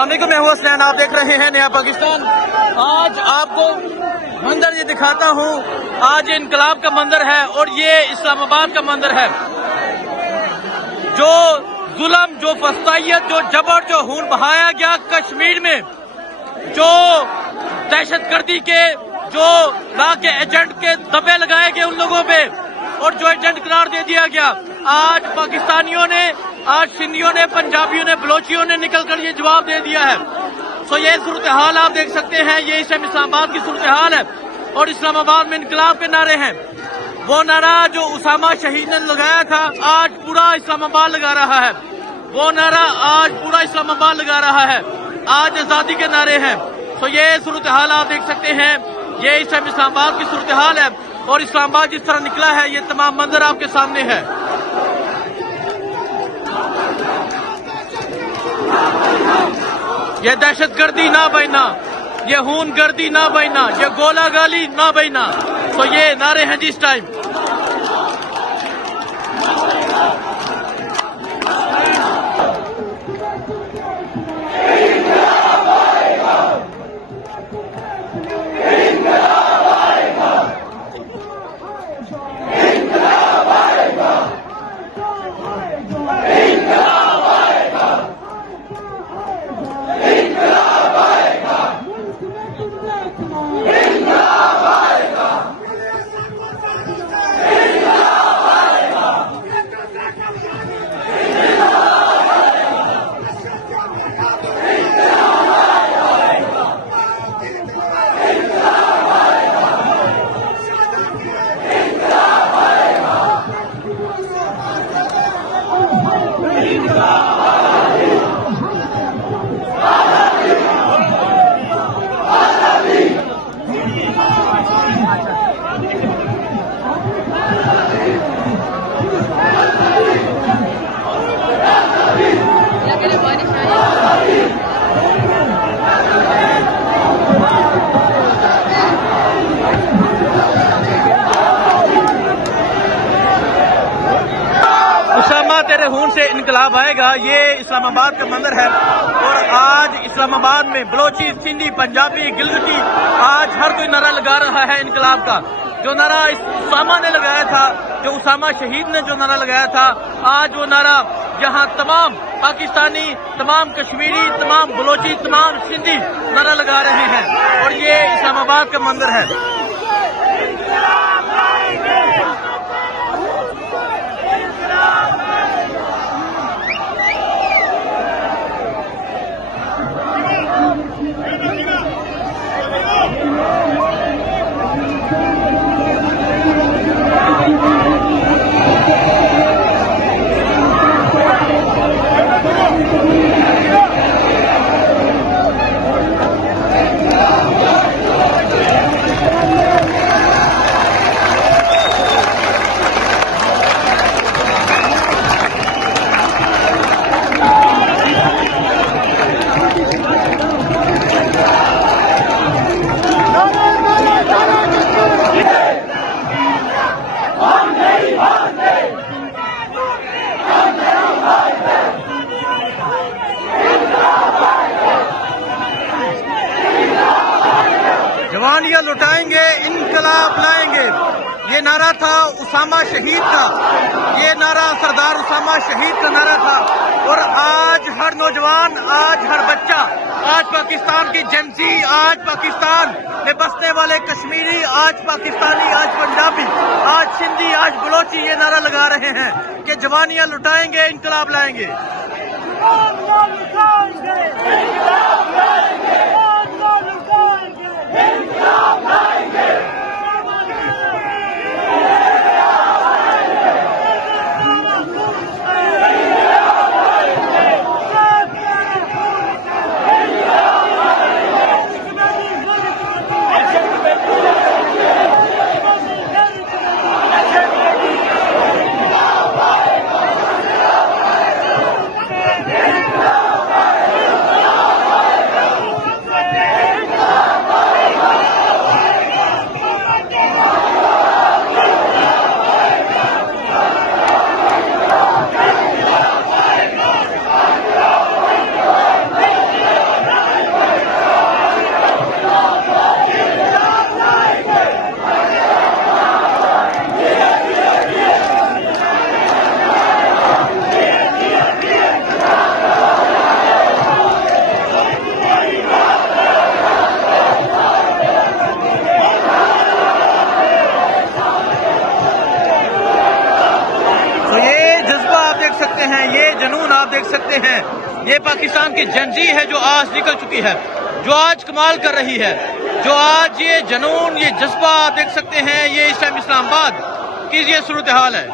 अस्सलामुअलैकुम, मैं हूं हसनैन, आप देख रहे हैं नया पाकिस्तान। आज आपको मंजर ये दिखाता हूं। आज ये इनकलाब का मंजर है और ये इस्लामाबाद का मंजर है। जो जुल्म, जो फस्तायत, जो जबर, जो खून बहाया गया कश्मीर में, जो दहशतगर्दी के, जो ला के एजेंट के दबे लगाए गए उन लोगों पे और जो एजेंट करार दे दिया गया, आज पाकिस्तानियों ने, आज सिंधियों ने, पंजाबियों ने, बलोचियों ने निकल कर ये जवाब दे दिया है। तो ये सूरत हाल आप देख सकते हैं, ये इस टाइम इस्लामाबाद की सूरत हाल है और इस्लामाबाद में इनकलाब के नारे हैं। वो नारा जो उसामा शहीद ने लगाया था, आज पूरा इस्लामाबाद लगा रहा है। वो नारा आज पूरा इस्लामाबाद लगा रहा है। आज आजादी के नारे हैं। तो ये सूरत हाल आप देख सकते हैं, ये इस टाइम इस्लामाबाद की सूरत हाल है और इस्लामाबाद जिस तरह निकला है, ये तमाम मंजर आपके सामने है। ये दहशतगर्दी ना बहना, ये खून गर्दी ना बहना, ये गोला गाली ना बहना। तो ये नारे हैं जिस टाइम। तेरे खून से इनकलाब आएगा, ये इस्लामाबाद का मंजर है। और आज इस्लामाबाद में बलोची, सिंधी, पंजाबी, गिलगिटी, आज हर कोई नारा लगा रहा है इनकलाब का। जो नारा उसामा ने लगाया था, जो उसामा शहीद ने जो नारा लगाया था, आज वो नारा यहाँ तमाम पाकिस्तानी, तमाम कश्मीरी, तमाम बलोची, तमाम सिंधी नारा लगा रहे हैं और ये इस्लामाबाद का मंजर है। जवानियां लुटाएंगे, इनकलाब लाएंगे, ये नारा था उसामा शहीद का। ये नारा सरदार उसामा शहीद का नारा था और आज हर नौजवान, आज हर बच्चा, आज पाकिस्तान की जेंसी, आज पाकिस्तान में बसने वाले कश्मीरी, आज पाकिस्तानी, आज पंजाबी, आज सिंधी, आज बलोची ये नारा लगा रहे हैं कि जवानियां लुटाएंगे, इनकलाब लाएंगे। देख सकते हैं ये पाकिस्तान की जनजी है जो आज निकल चुकी है, जो आज कमाल कर रही है, जो आज ये जुनून, ये जज्बा देख सकते हैं। ये इस टाइम इस्लामाबाद की ये सूरत हाल है।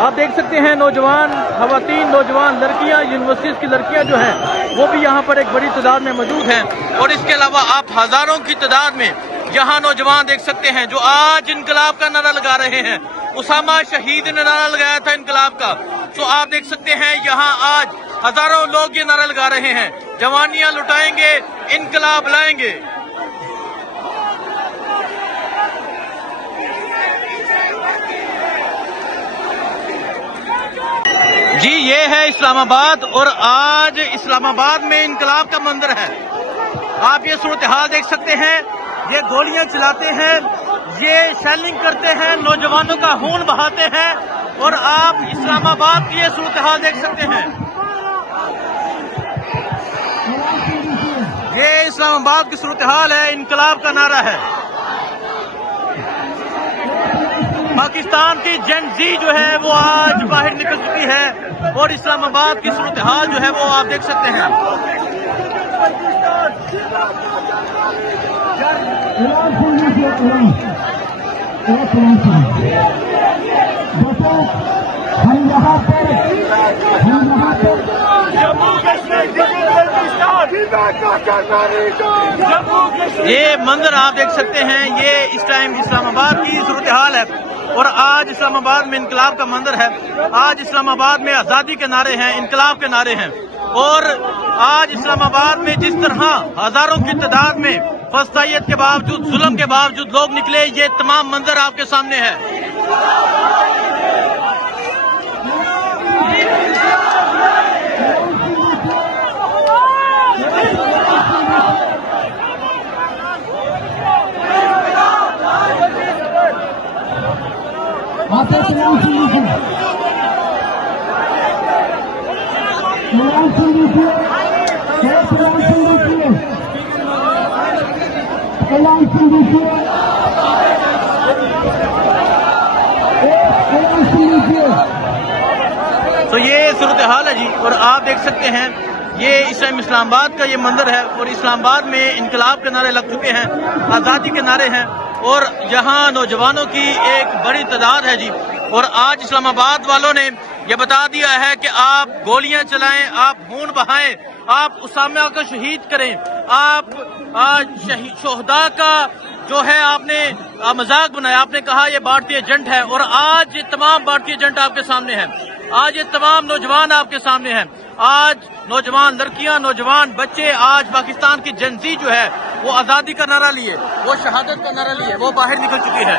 आप देख सकते हैं नौजवान खवातीन, नौजवान लड़कियां, यूनिवर्सिटीज की लड़कियां जो हैं वो भी यहाँ पर एक बड़ी तादाद में मौजूद हैं। और इसके अलावा आप हजारों की तादाद में यहाँ नौजवान देख सकते हैं जो आज इनकलाब का नारा लगा रहे हैं। उसामा शहीद ने नारा लगाया था इनकलाब का, तो आप देख सकते हैं यहाँ आज हजारों लोग ये नारा लगा रहे हैं, जवानियां लुटाएंगे, इनकलाब लाएंगे। जी ये है इस्लामाबाद और आज इस्लामाबाद में इनकलाब का मंजर है। आप ये सूरत हाल देख सकते हैं, ये गोलियां चलाते हैं, ये शेलिंग करते हैं, नौजवानों का खून बहाते हैं और आप इस्लामाबाद की ये सूरत हाल देख सकते हैं। ये इस्लामाबाद की सूरत हाल है, इनकलाब का नारा है। पाकिस्तान की जनजी जो है वो आज बाहर निकल चुकी है और इस्लामाबाद की सूरत हाल जो है वो आप देख सकते हैं। ये मंजर आप देख सकते हैं, ये इस टाइम इस्लामाबाद की सूरत हाल है और आज इस्लामाबाद में इनकलाब का मंजर है। आज इस्लामाबाद में आज़ादी के नारे हैं, इनकलाब के नारे हैं और आज इस्लामाबाद में जिस तरह हजारों की तादाद में फस्तायत के बावजूद, जुल्म के बावजूद लोग निकले, ये तमाम मंजर आपके सामने है। तो ये सूरत हाल है जी और आप देख सकते हैं ये इस टाइम इस्लामाबाद का ये मंजर है और इस्लामाबाद में इनकलाब के नारे लग चुके हैं, आज़ादी के नारे हैं और यहाँ नौजवानों की एक बड़ी तादाद है जी। और आज इस्लामाबाद वालों ने ये बता दिया है कि आप गोलियां चलाएं, आप खून बहाएं, आप उसामा को शहीद करें, आप शोहदा का जो है आपने मजाक बनाया, आपने कहा ये भारतीय एजेंट है और आज ये तमाम भारतीय एजेंट आपके सामने हैं। आज ये तमाम नौजवान आपके सामने हैं। आज नौजवान लड़कियां, नौजवान बच्चे, आज पाकिस्तान की जनजी जो है वो आज़ादी का नारा लिए, वो शहादत का नारा लिए, वो बाहर निकल चुकी है।